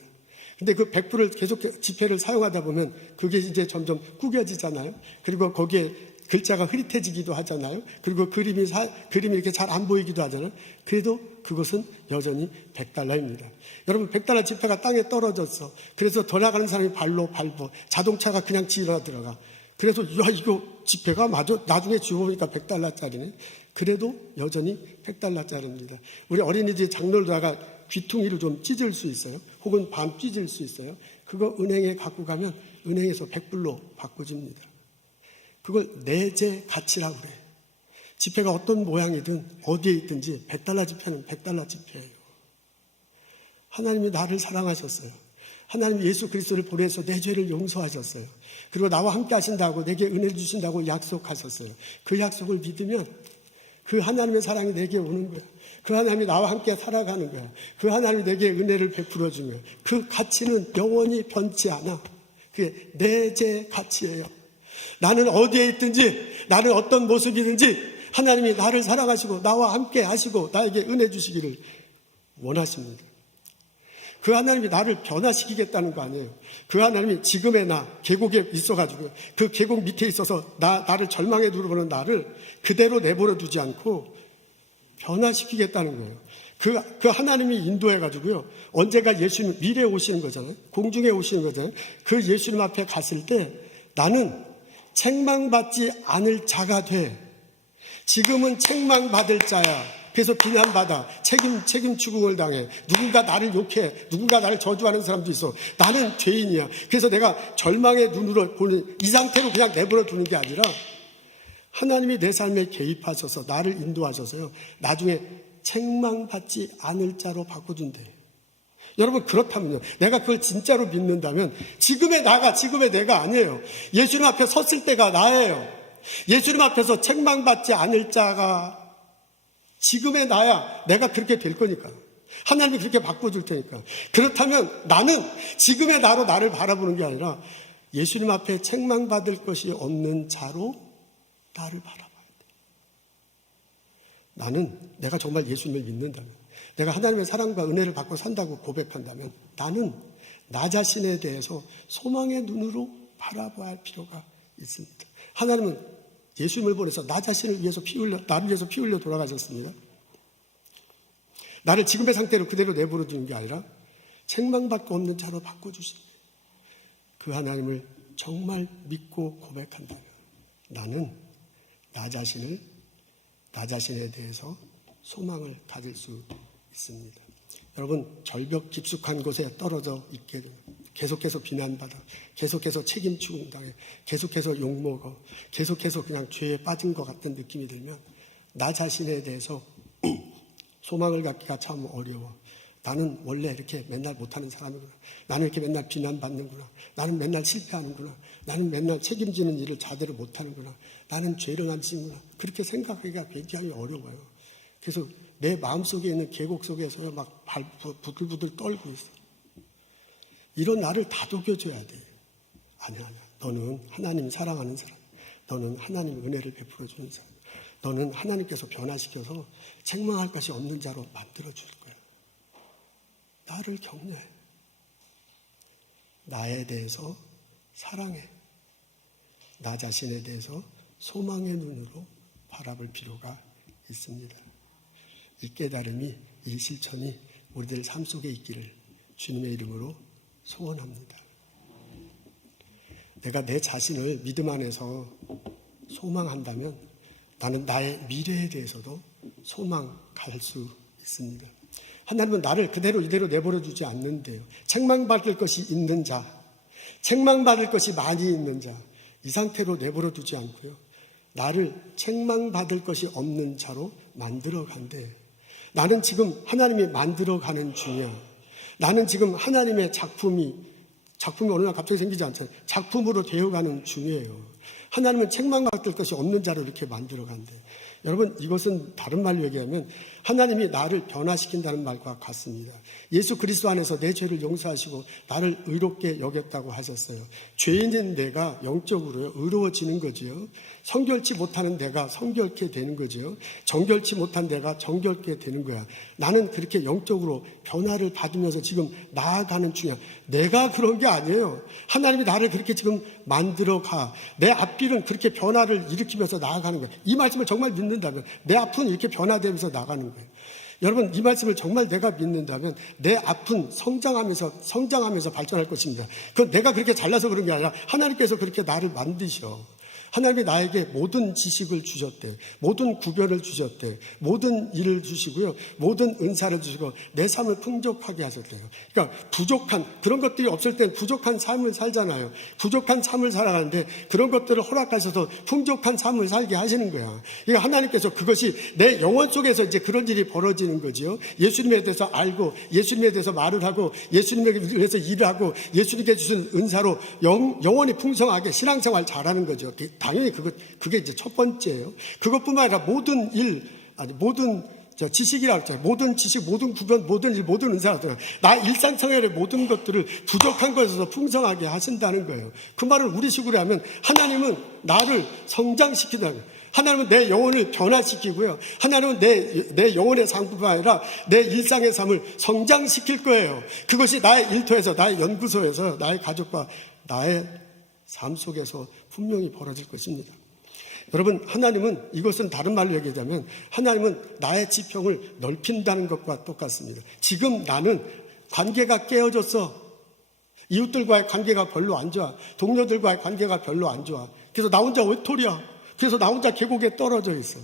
근데 그 100불을 계속 지폐를 사용하다 보면 그게 이제 점점 구겨지잖아요. 그리고 거기에 글자가 흐릿해지기도 하잖아요. 그리고 그림이 이렇게 잘 안 보이기도 하잖아요. 그래도 그것은 여전히 $100입니다. 여러분, $100 지폐가 땅에 떨어졌어. 그래서 돌아가는 사람이 발로 밟고 자동차가 그냥 지나 들어가. 그래서 이거 지폐가 맞아? 나중에 주워보니까 $100짜리네. 그래도 여전히 $100짜리입니다. 우리 어린이들이 장놀다가 귀퉁이를 좀 찢을 수 있어요. 혹은 반 찢을 수 있어요. 그거 은행에 갖고 가면 은행에서 100불로 바꿔줍니다. 그걸 내재 가치라고 그래. 지폐가 어떤 모양이든 어디에 있든지 $100 지폐는 $100 지폐예요. 하나님이 나를 사랑하셨어요. 하나님 예수 그리스도를 보내서 내 죄를 용서하셨어요. 그리고 나와 함께 하신다고, 내게 은혜를 주신다고 약속하셨어요. 그 약속을 믿으면 그 하나님의 사랑이 내게 오는 거예요. 그 하나님이 나와 함께 살아가는 거예요. 그 하나님이 내게 은혜를 베풀어 주는 거예요. 그 가치는 영원히 변치 않아. 그게 내재 가치예요. 나는 어디에 있든지, 나는 어떤 모습이든지 하나님이 나를 사랑하시고 나와 함께 하시고 나에게 은혜 주시기를 원하십니다. 그 하나님이 나를 변화시키겠다는 거 아니에요. 그 하나님이 지금의 나, 계곡에 있어가지고 그 계곡 밑에 있어서 나를 절망에 누르는 나를 그대로 내버려 두지 않고 변화시키겠다는 거예요. 그 하나님이 인도해가지고요. 언제가 예수님 미래에 오시는 거잖아요. 공중에 오시는 거잖아요. 그 예수님 앞에 갔을 때 나는 책망받지 않을 자가 돼. 지금은 책망받을 자야. 그래서 비난받아. 책임 추궁을 당해. 누군가 나를 욕해. 누군가 나를 저주하는 사람도 있어. 나는 죄인이야. 그래서 내가 절망의 눈으로 보는 이 상태로 그냥 내버려 두는 게 아니라 하나님이 내 삶에 개입하셔서 나를 인도하셔서요. 나중에 책망받지 않을 자로 바꿔준대. 여러분 그렇다면요. 내가 그걸 진짜로 믿는다면 지금의 나가 지금의 내가 아니에요. 예수님 앞에 섰을 때가 나예요. 예수님 앞에서 책망받지 않을 자가 지금의 나야. 내가 그렇게 될 거니까. 하나님이 그렇게 바꿔줄 테니까. 그렇다면 나는 지금의 나로 나를 바라보는 게 아니라 예수님 앞에 책망받을 것이 없는 자로 나를 바라봐야 돼. 나는 내가 정말 예수님을 믿는다면, 내가 하나님의 사랑과 은혜를 받고 산다고 고백한다면 나는 나 자신에 대해서 소망의 눈으로 바라봐야 할 필요가 있습니다. 하나님은 예수님을 보내서 나 자신을 위해서 나를 위해서 피 흘려 돌아가셨습니다. 나를 지금의 상태로 그대로 내버려 두는 게 아니라 책망밖에 없는 자로 바꿔주십니다. 그 하나님을 정말 믿고 고백한다면 나는 나 자신에 대해서 소망을 가질 수 있습니다. 여러분 절벽 깊숙한 곳에 떨어져 있게 되면 계속해서 비난받아, 계속해서 책임 추궁당해, 계속해서 욕먹어, 계속해서 그냥 죄에 빠진 것 같은 느낌이 들면 나 자신에 대해서 소망을 갖기가 참 어려워. 나는 원래 이렇게 맨날 못하는 사람이구나. 나는 이렇게 맨날 비난받는구나. 나는 맨날 실패하는구나. 나는 맨날 책임지는 일을 제대로 못하는구나. 나는 죄를 안 짓는구나. 그렇게 생각하기가 굉장히 어려워요. 그래서 내 마음속에 있는 계곡 속에서 막 부들부들 떨고 있어. 이런 나를 다독여줘야 돼. 아니야. 너는 하나님 사랑하는 사람. 너는 하나님 은혜를 베풀어주는 사람. 너는 하나님께서 변화시켜서 책망할 것이 없는 자로 만들어줄 거야. 나를 격려해. 나에 대해서 사랑해. 나 자신에 대해서 소망의 눈으로 바라볼 필요가 있습니다. 이 깨달음이, 이 실천이 우리들 삶 속에 있기를 주님의 이름으로 소원합니다. 내가 내 자신을 믿음 안에서 소망한다면 나는 나의 미래에 대해서도 소망할 수 있습니다. 하나님은 나를 그대로 이대로 내버려 두지 않는데요. 책망받을 것이 있는 자, 책망받을 것이 많이 있는 자, 이 상태로 내버려 두지 않고요. 나를 책망받을 것이 없는 자로 만들어 간대. 나는 지금 하나님이 만들어 가는 중이야. 나는 지금 하나님의 작품이 어느 날 갑자기 생기지 않잖아요. 작품으로 되어가는 중이에요. 하나님은 책망받을 것이 없는 자로 이렇게 만들어 간대. 여러분 이것은 다른 말로 얘기하면 하나님이 나를 변화시킨다는 말과 같습니다. 예수 그리스도 안에서 내 죄를 용서하시고 나를 의롭게 여겼다고 하셨어요. 죄인인 내가 영적으로 의로워지는 거지요. 성결치 못하는 내가 성결케 되는 거지요. 정결치 못한 내가 정결케 되는 거야. 나는 그렇게 영적으로 변화를 받으면서 지금 나아가는 중이야. 내가 그런 게 아니에요. 하나님이 나를 그렇게 지금 만들어 가. 내 앞길은 그렇게 변화를 일으키면서 나아가는 거야. 이 말씀을 정말 믿는다면 내 앞은 이렇게 변화되면서 나가는 거예요. 여러분 이 말씀을 정말 내가 믿는다면 내 앞은 성장하면서 발전할 것입니다. 그건 내가 그렇게 잘나서 그런 게 아니라 하나님께서 그렇게 나를 만드셔. 하나님이 나에게 모든 지식을 주셨대. 모든 구별을 주셨대. 모든 일을 주시고요. 모든 은사를 주시고 내 삶을 풍족하게 하셨대요. 그러니까 부족한 그런 것들이 없을 땐 부족한 삶을 살잖아요. 부족한 삶을 살아가는데 그런 것들을 허락하셔서 풍족한 삶을 살게 하시는 거야. 그러니까 하나님께서 그것이 내 영혼 속에서 이제 그런 일이 벌어지는 거죠. 예수님에 대해서 알고 예수님에 대해서 말을 하고 예수님에 대해서 일을 하고 예수님께 주신 은사로 영혼이 풍성하게 신앙생활 잘하는 거죠. 당연히 그게 이제 첫 번째예요. 그것뿐만 아니라 모든 지식이라고 했잖아요. 모든 지식, 모든 구변, 모든 일, 모든 은사가 들어요. 나의 일상생활의 모든 것들을 부족한 것에서 풍성하게 하신다는 거예요. 그 말을 우리식으로 하면 하나님은 나를 성장시키다는 거예요. 하나님은 내 영혼을 변화시키고요. 하나님은 내 영혼의 상뿐만 아니라 내 일상의 삶을 성장시킬 거예요. 그것이 나의 일터에서, 나의 연구소에서, 나의 가족과 나의 삶 속에서 분명히 벌어질 것입니다. 여러분, 하나님은, 이것은 다른 말로 얘기하자면 하나님은 나의 지평을 넓힌다는 것과 똑같습니다. 지금 나는 관계가 깨어졌어. 이웃들과의 관계가 별로 안 좋아. 동료들과의 관계가 별로 안 좋아. 그래서 나 혼자 외톨이야. 그래서 나 혼자 계곡에 떨어져 있어.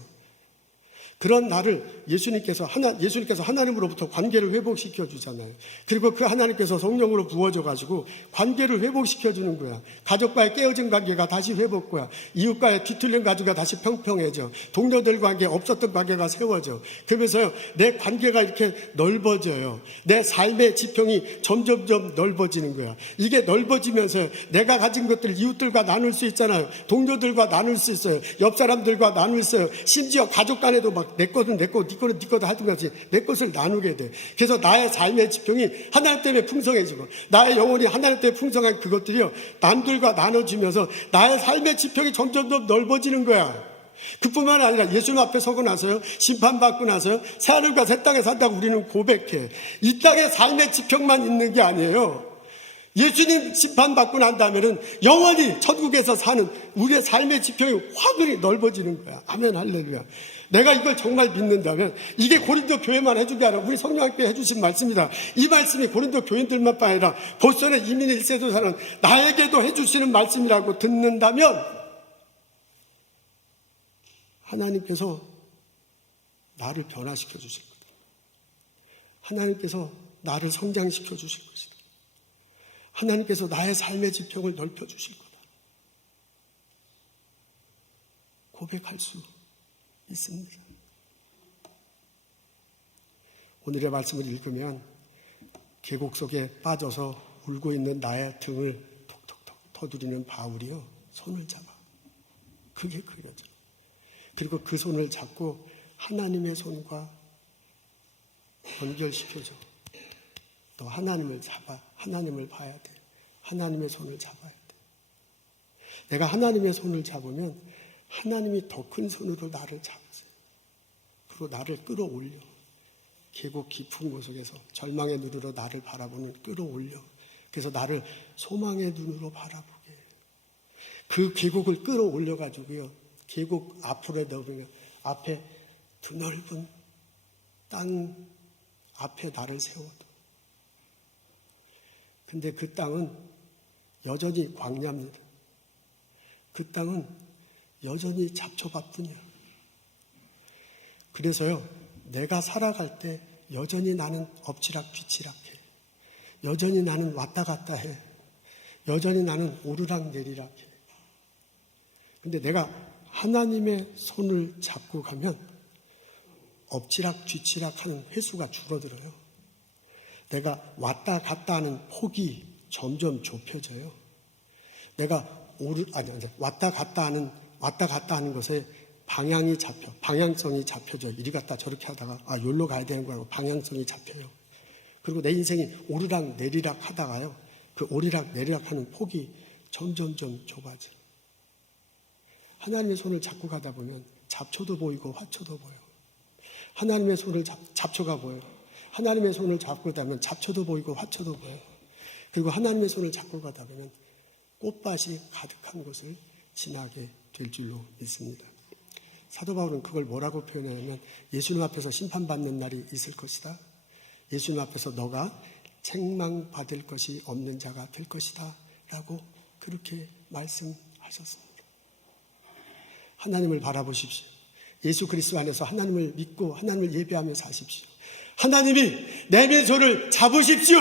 그런 나를 예수님께서 하나님으로부터 관계를 회복시켜 주잖아요. 그리고 그 하나님께서 성령으로 부어줘가지고 관계를 회복시켜 주는 거야. 가족과의 깨어진 관계가 다시 회복고야. 이웃과의 뒤틀린 관계가 다시 평평해져. 동료들 관계, 없었던 관계가 세워져. 그러면서요, 내 관계가 이렇게 넓어져요. 내 삶의 지평이 점점점 넓어지는 거야. 이게 넓어지면서 내가 가진 것들을 이웃들과 나눌 수 있잖아요. 동료들과 나눌 수 있어요. 옆 사람들과 나눌 수 있어요. 심지어 가족 간에도 막 내 것은 내 것, 네 거는 네 거다 하든 같이 내 것을 나누게 돼. 그래서 나의 삶의 지평이 하나님 때문에 풍성해지고, 나의 영혼이 하나님 때문에 풍성한 그것들이요, 남들과 나눠주면서 나의 삶의 지평이 점점 더 넓어지는 거야. 그뿐만 아니라 예수님 앞에 서고 나서요, 심판받고 나서요, 새하늘과 새 땅에 산다고 우리는 고백해. 이 땅에 삶의 지평만 있는 게 아니에요. 예수님 심판받고 난 다음에는 영원히 천국에서 사는 우리의 삶의 지평이 확연히 넓어지는 거야. 아멘, 할렐루야. 내가 이걸 정말 믿는다면, 이게 고린도 교회만 해준 게 아니라 우리 성령님께 해주신 말씀이다. 이 말씀이 고린도 교인들만 아니라 보선의 이민 1세도 사는 나에게도 해주시는 말씀이라고 듣는다면, 하나님께서 나를 변화시켜 주실 거다. 하나님께서 나를 성장시켜 주실 것이다. 하나님께서 나의 삶의 지평을 넓혀 주실 거다. 고백할 수 있습니다. 오늘의 말씀을 읽으면 계곡 속에 빠져서 울고 있는 나의 등을 톡톡톡 터두리는 바울이요, 손을 잡아. 그게 그려져. 그리고 그 손을 잡고 하나님의 손과 연결시켜줘. 너 하나님을 잡아. 하나님을 봐야 돼. 하나님의 손을 잡아야 돼. 내가 하나님의 손을 잡으면 하나님이 더 큰 손으로 나를 잡으세요. 그리고 나를 끌어올려. 계곡 깊은 곳 속에서 절망의 눈으로 나를 바라보는, 끌어올려. 그래서 나를 소망의 눈으로 바라보게. 그 계곡을 끌어올려가지고요, 계곡 앞으로 넣으면 앞에 드넓은 땅 앞에 나를 세워둬. 근데 그 땅은 여전히 광야입니다. 그 땅은 여전히 잡초밭뿐이야. 그래서요, 내가 살아갈 때 여전히 나는 엎치락 뒤치락해. 여전히 나는 왔다 갔다 해. 여전히 나는 오르락 내리락 해. 근데 내가 하나님의 손을 잡고 가면 엎치락 뒤치락 하는 횟수가 줄어들어요. 내가 왔다 갔다 하는 폭이 점점 좁혀져요. 내가 왔다 갔다 하는 것에 방향성이 잡혀져. 이리 갔다 저렇게 하다가 여기로 가야 되는 거라고 방향성이 잡혀요. 그리고 내 인생이 오르락 내리락 하다가요, 그 오르락 내리락 하는 폭이 점점점 좁아져요. 하나님의 손을 잡고 가다 보면 잡초도 보이고 화초도 보여. 하나님의 손을 잡초가 보여. 하나님의 손을 잡고 가면 잡초도 보이고 화초도 보여. 그리고 하나님의 손을 잡고 가다 보면 꽃밭이 가득한 곳을 지나게 될 줄로 믿습니다. 사도 바울은 그걸 뭐라고 표현하냐면, 예수님 앞에서 심판받는 날이 있을 것이다. 예수님 앞에서 너가 책망받을 것이 없는 자가 될 것이다 라고 그렇게 말씀하셨습니다. 하나님을 바라보십시오. 예수 그리스도 안에서 하나님을 믿고 하나님을 예배하며 사십시오. 하나님이 내 맨손을 잡으십시오.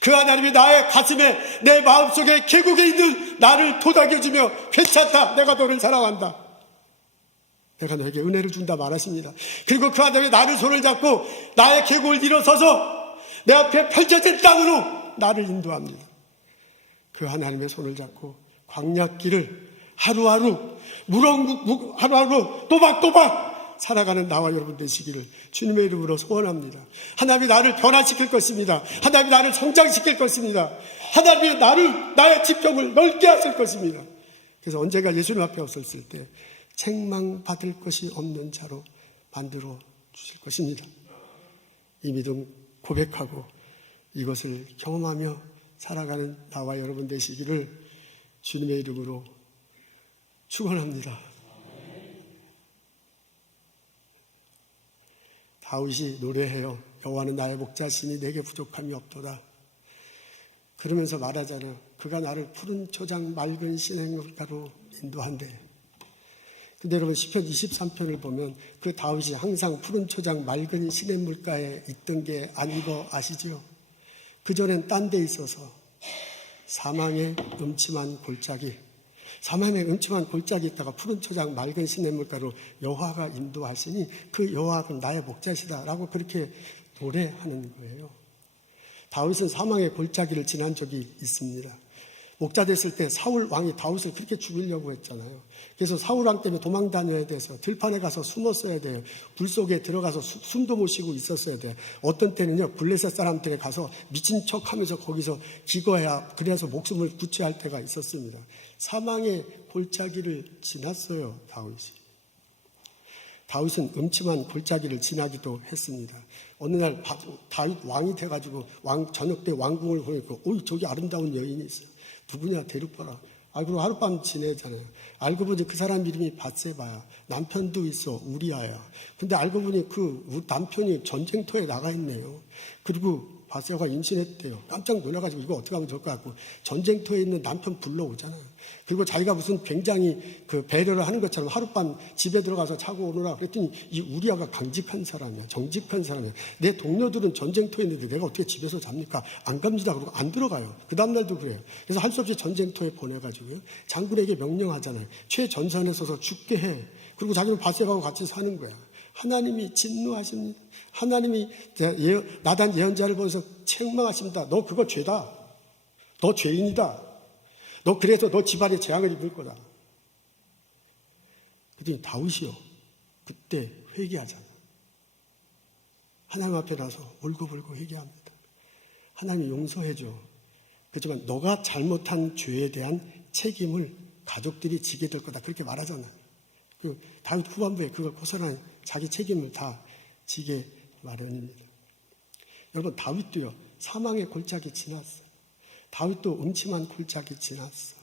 그 하나님이 나의 가슴에, 내 마음속에 계곡에 있는 나를 토닥여주며, 괜찮다, 내가 너를 사랑한다, 내가 너에게 은혜를 준다 말하십니다. 그리고 그 하나님이 나를 손을 잡고 나의 계곡을 일어서서 내 앞에 펼쳐진 땅으로 나를 인도합니다. 그 하나님의 손을 잡고 광야길을 하루하루 무럭무럭, 하루하루 또박또박 살아가는 나와 여러분 되시기를 주님의 이름으로 소원합니다. 하나님이 나를 변화시킬 것입니다. 하나님이 나를 성장시킬 것입니다. 하나님이 나의 지평을 넓게 하실 것입니다. 그래서 언젠가 예수님 앞에 섰을 때 책망받을 것이 없는 자로 만들어 주실 것입니다. 이 믿음 고백하고 이것을 경험하며 살아가는 나와 여러분 되시기를 주님의 이름으로 축원합니다. 다윗이 노래해요. 여호와는 나의 목자시니 내게 부족함이 없도다. 그러면서 말하잖아요. 그가 나를 푸른 초장 맑은 시냇물가로 인도한대. 근데 여러분 시편 23편을 보면 그 다윗이 항상 푸른 초장 맑은 시냇물가에 있던 게 아닌 거 아시죠? 그전엔 딴 데 있어서 사망의 음침한 골짜기, 사망의 음침한 골짜기 있다가 푸른 초장 맑은 시냇물가로 여호와가 인도하시니 그 여호와가 나의 목자시다라고 그렇게 노래하는 거예요. 다윗은 사망의 골짜기를 지난 적이 있습니다. 목자 됐을 때 사울 왕이 다윗을 그렇게 죽이려고 했잖아요. 그래서 사울 왕 때문에 도망 다녀야 돼서 들판에 가서 숨었어야 돼요. 불 속에 들어가서 숨도 못 쉬고 있었어야 돼요. 어떤 때는요, 블레셋 사람들에 가서 미친 척 하면서 거기서 기거해야 그래서 목숨을 구취할 때가 있었습니다. 사망의 골짜기를 지났어요, 다윗이. 다윗은 음침한 골짜기를 지나기도 했습니다. 어느 날 다윗 왕이 돼가지고 저녁 때 왕궁을 보니까 저기 아름다운 여인이 있어. 누구냐 데려봐라. 그리고 하룻밤 지내잖아요. 알고 보니 그 사람 이름이 밧세바야. 남편도 있어, 우리아야. 근데 알고 보니 그 남편이 전쟁터에 나가 있네요. 그리고 밧세바가 임신했대요. 깜짝 놀라가지고 이거 어떻게 하면 좋을 것 같고 전쟁터에 있는 남편 불러오잖아요. 그리고 자기가 무슨 굉장히 그 배려를 하는 것처럼 하룻밤 집에 들어가서 자고 오느라 그랬더니 이 우리아가 강직한 사람이야. 정직한 사람이야. 내 동료들은 전쟁터에 있는데 내가 어떻게 집에서 잡니까? 안 갑니다. 그러고 안 들어가요. 그 다음날도 그래요. 그래서 할 수 없이 전쟁터에 보내가지고요. 장군에게 명령하잖아요. 최전선에 서서 죽게 해. 그리고 자기는 밧세바하고 같이 사는 거야. 하나님이 진노하십니다. 하나님이 나단 예언자를 보면서 책망하십니다. 너 그거 죄다. 너 죄인이다. 너 그래서 너 집안에 재앙을 입을 거다. 그랬더니 다윗이요. 그때 회개하잖아요. 하나님 앞에 나서 울고불고 회개합니다. 하나님이 용서해 줘. 그렇지만 너가 잘못한 죄에 대한 책임을 가족들이 지게 될 거다. 그렇게 말하잖아요. 그 다윗 후반부에 그걸 고스란히 자기 책임을 다 지게 마련입니다. 여러분 다윗도요. 사망의 골짜기 지났어. 다윗도 음침한 골짜기 지났어.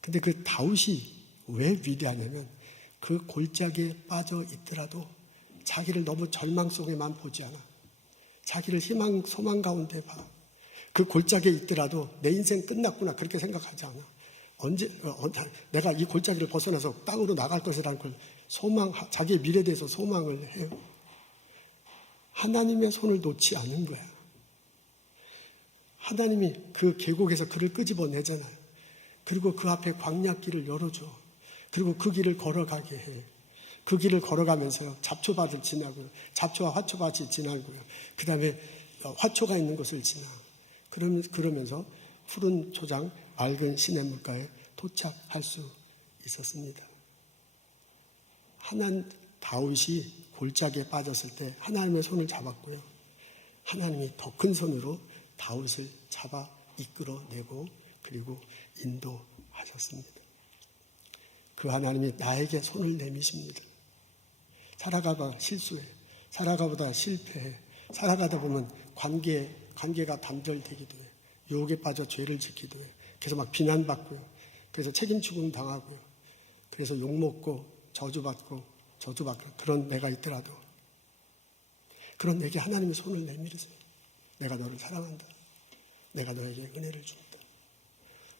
근데 그 다윗이 왜 위대하냐면 그 골짜기에 빠져 있더라도 자기를 너무 절망 속에만 보지 않아. 자기를 희망, 소망 가운데 봐. 그 골짜기에 있더라도 내 인생 끝났구나 그렇게 생각하지 않아. 내가 이 골짜기를 벗어나서 땅으로 나갈 것이라는 걸 자기의 미래에 대해서 소망을 해요. 하나님의 손을 놓지 않은 거야. 하나님이 그 계곡에서 그를 끄집어내잖아요. 그리고 그 앞에 광야길을 열어줘. 그리고 그 길을 걸어가게 해. 그 길을 걸어가면서 잡초밭을 지나고요. 잡초와 화초밭이 지나고요. 그 다음에 화초가 있는 곳을 지나. 그러면서 푸른 초장, 맑은 시냇물가에 도착할 수 있었습니다. 다윗이 골짜기에 빠졌을 때 하나님의 손을 잡았고요. 하나님이 더 큰 손으로 다윗을 잡아 이끌어내고 그리고 인도하셨습니다. 그 하나님이 나에게 손을 내미십니다. 살아가다 실수해. 살아가보다 실패해. 살아가다 보면 관계가 단절되기도 해. 유혹에 빠져 죄를 짓기도 해. 그래서 막 비난받고요. 그래서 책임 추궁 당하고요. 그래서 욕먹고 저주받고 그런 내가 있더라도 그런 내게 하나님의 손을 내밀으세요. 내가 너를 사랑한다. 내가 너에게 은혜를 준다.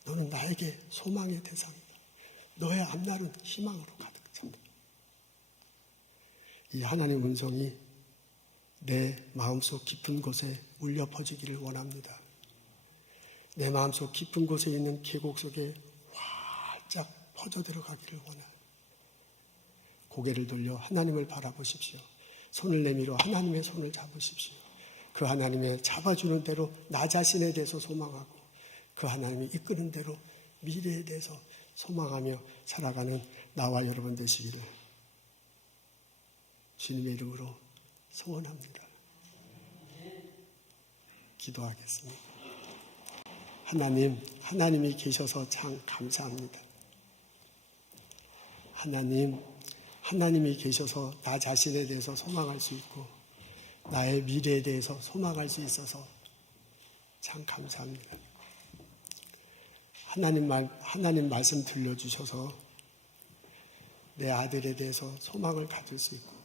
너는 나에게 소망의 대상이다. 너의 앞날은 희망으로 가득 찬다. 이 하나님의 음성이 내 마음속 깊은 곳에 울려 퍼지기를 원합니다. 내 마음속 깊은 곳에 있는 계곡 속에 활짝 퍼져 들어가기를 원합니다. 고개를 돌려 하나님을 바라보십시오. 손을 내밀어 하나님의 손을 잡으십시오. 그 하나님의 잡아주는 대로 나 자신에 대해서 소망하고 그 하나님이 이끄는 대로 미래에 대해서 소망하며 살아가는 나와 여러분 되시기를 주님의 이름으로 소원합니다. 기도하겠습니다. 하나님, 하나님이 계셔서 참 감사합니다. 하나님, 하나님이 계셔서 나 자신에 대해서 소망할 수 있고 나의 미래에 대해서 소망할 수 있어서 참 감사합니다. 하나님 말씀 들려주셔서 내 아들에 대해서 소망을 가질 수 있고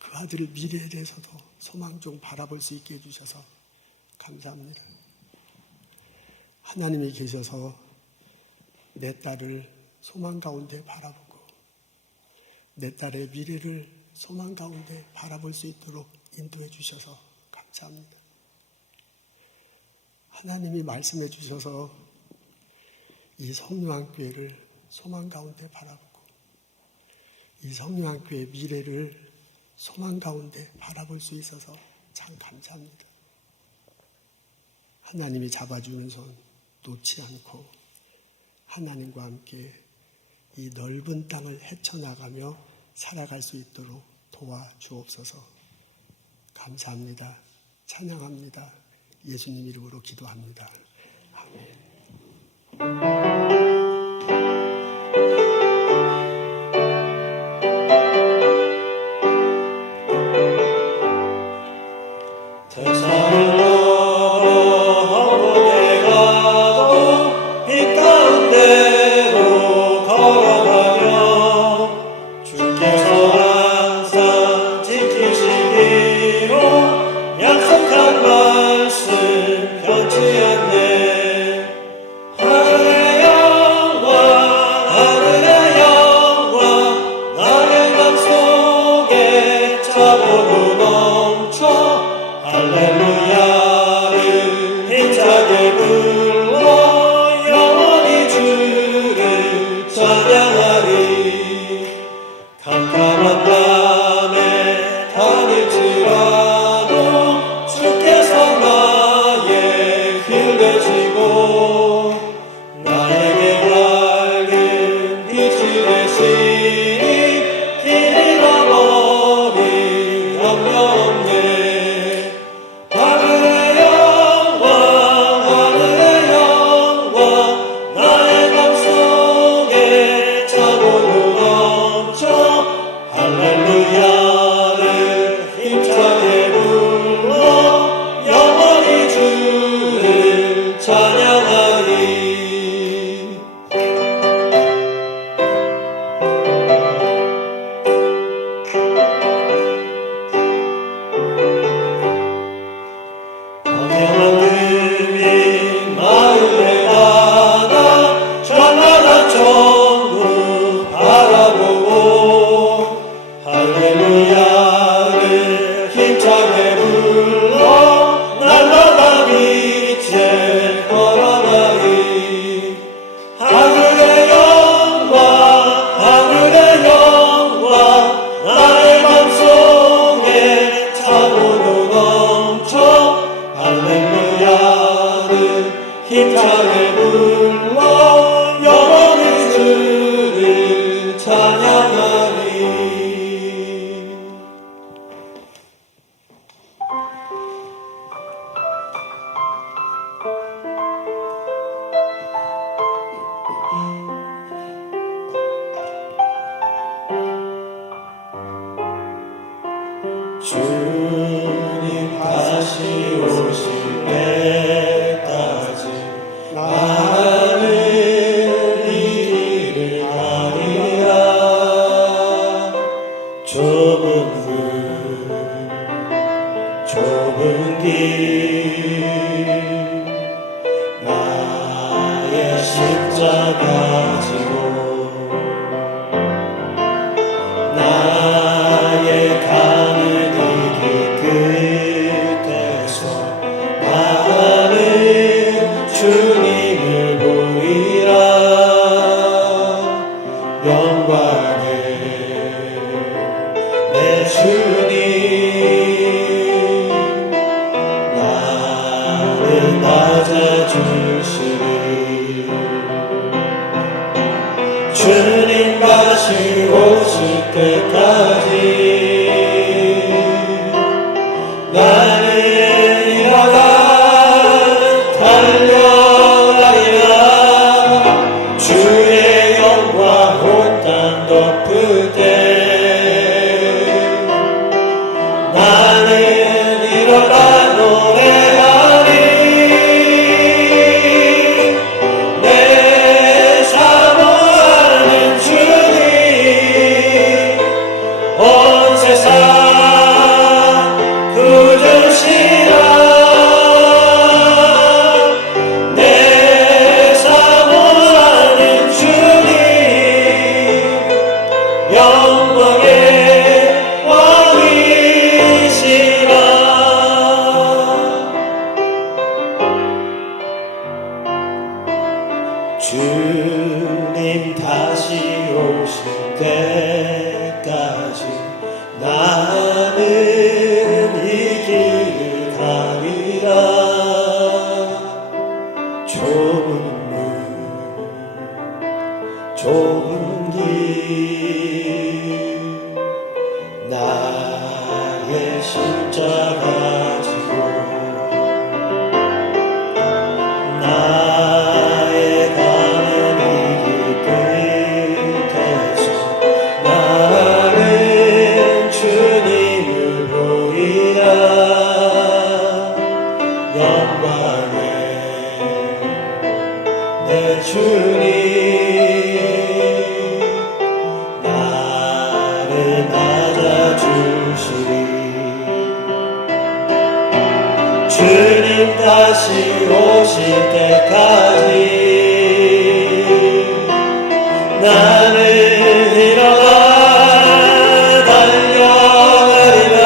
그 아들의 미래에 대해서도 소망 좀 바라볼 수 있게 해주셔서 감사합니다. 하나님이 계셔서 내 딸을 소망 가운데 바라보고 내 딸의 미래를 소망 가운데 바라볼 수 있도록 인도해 주셔서 감사합니다. 하나님이 말씀해 주셔서 이 성령교회를 소망 가운데 바라보고 이 성령교회의 미래를 소망 가운데 바라볼 수 있어서 참 감사합니다. 하나님이 잡아주는 손 놓지 않고 하나님과 함께 이 넓은 땅을 헤쳐나가며 살아갈 수 있도록 도와주옵소서. 감사합니다. 찬양합니다. 예수님 이름으로 기도합니다. 아멘. 주님 다시 오실 때까지 나는 이 길을 가리라. 좁은 길 나의 십자가 지고 나의 가는 이 길 끝에서 나는 주님을 보이라. 영광을 내 주님 나를 맞아주시리. 주님 다시 오실 때까지 세상 구주시라 내 사모하는 주님 영광의 왕이시라 주님 다시 오실 때까지 나는 이 길을 가리라 좁은 길 나의 십자가 지고 나의 가는 이 끝에서 나는 주님을 보이라 영광의 내 주님 나를 맞아주시리 주님 다시 오실 때까지 나는 일어나 달려가리라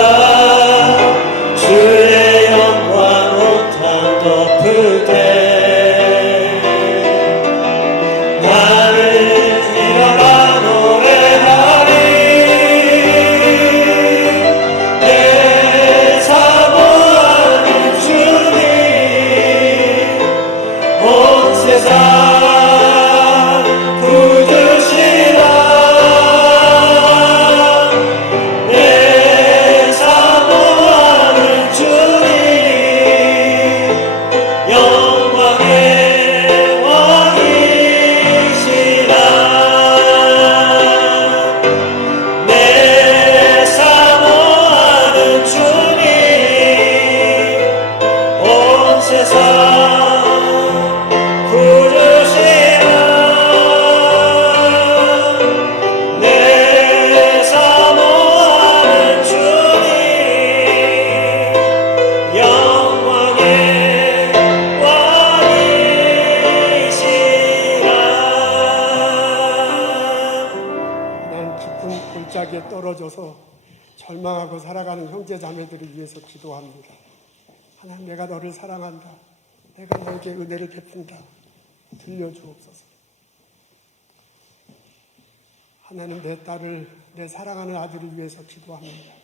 주의 영광 온탕 덮을 때 나는 일어나 노래하리 내 사모하는 주님 온 세상 구주시라 내 사모하는 주님 영광의 왕이시라 내 사모하는 주님 온 세상 구주시라 내 사모하는 주님 영광의 왕이시라 난 깊은 골짜기에 떨어져서 절망하고 살아가는 형제 자매들을 위해서 기도합니다. 하나님, 내가 너를 사랑한다. 내가 너에게 은혜를 베푼다. 들려주옵소서. 하나님, 내 딸을, 내 사랑하는 아들을 위해서 기도합니다.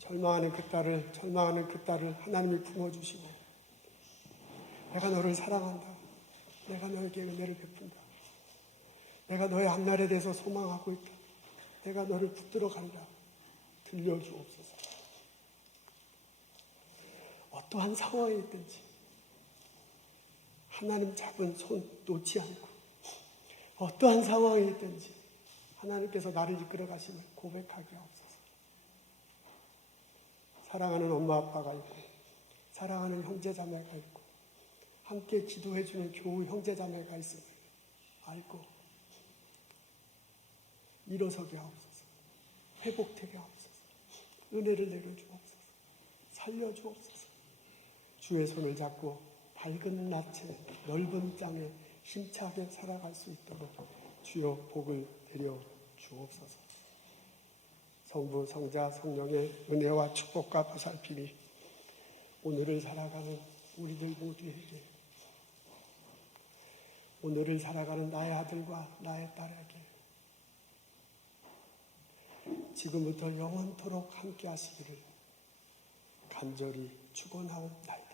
절망하는 그 딸을 하나님이 품어주시고, 내가 너를 사랑한다. 내가 너에게 은혜를 베푼다. 내가 너의 앞날에 대해서 소망하고 있다. 내가 너를 붙들어 간다. 들려주옵소서. 어떠한 상황이 있든지 하나님 잡은 손 놓지 않고, 어떠한 상황이 있든지 하나님께서 나를 이끌어 가심을 고백하게 하옵소서. 사랑하는 엄마 아빠가 있고, 사랑하는 형제 자매가 있고, 함께 기도해주는 교우 형제 자매가 있음을 알고 일어서게 하옵소서. 회복되게 하옵소서. 은혜를 내려주옵소서. 살려주옵소서. 주의 손을 잡고 밝은 낯에 넓은 땅에 힘차게 살아갈 수 있도록 주여 복을 내려 주옵소서. 성부, 성자, 성령의 은혜와 축복과 보살핌이 오늘을 살아가는 우리들 모두에게, 오늘을 살아가는 나의 아들과 나의 딸에게 지금부터 영원토록 함께 하시기를 간절히 축원하옵나이다.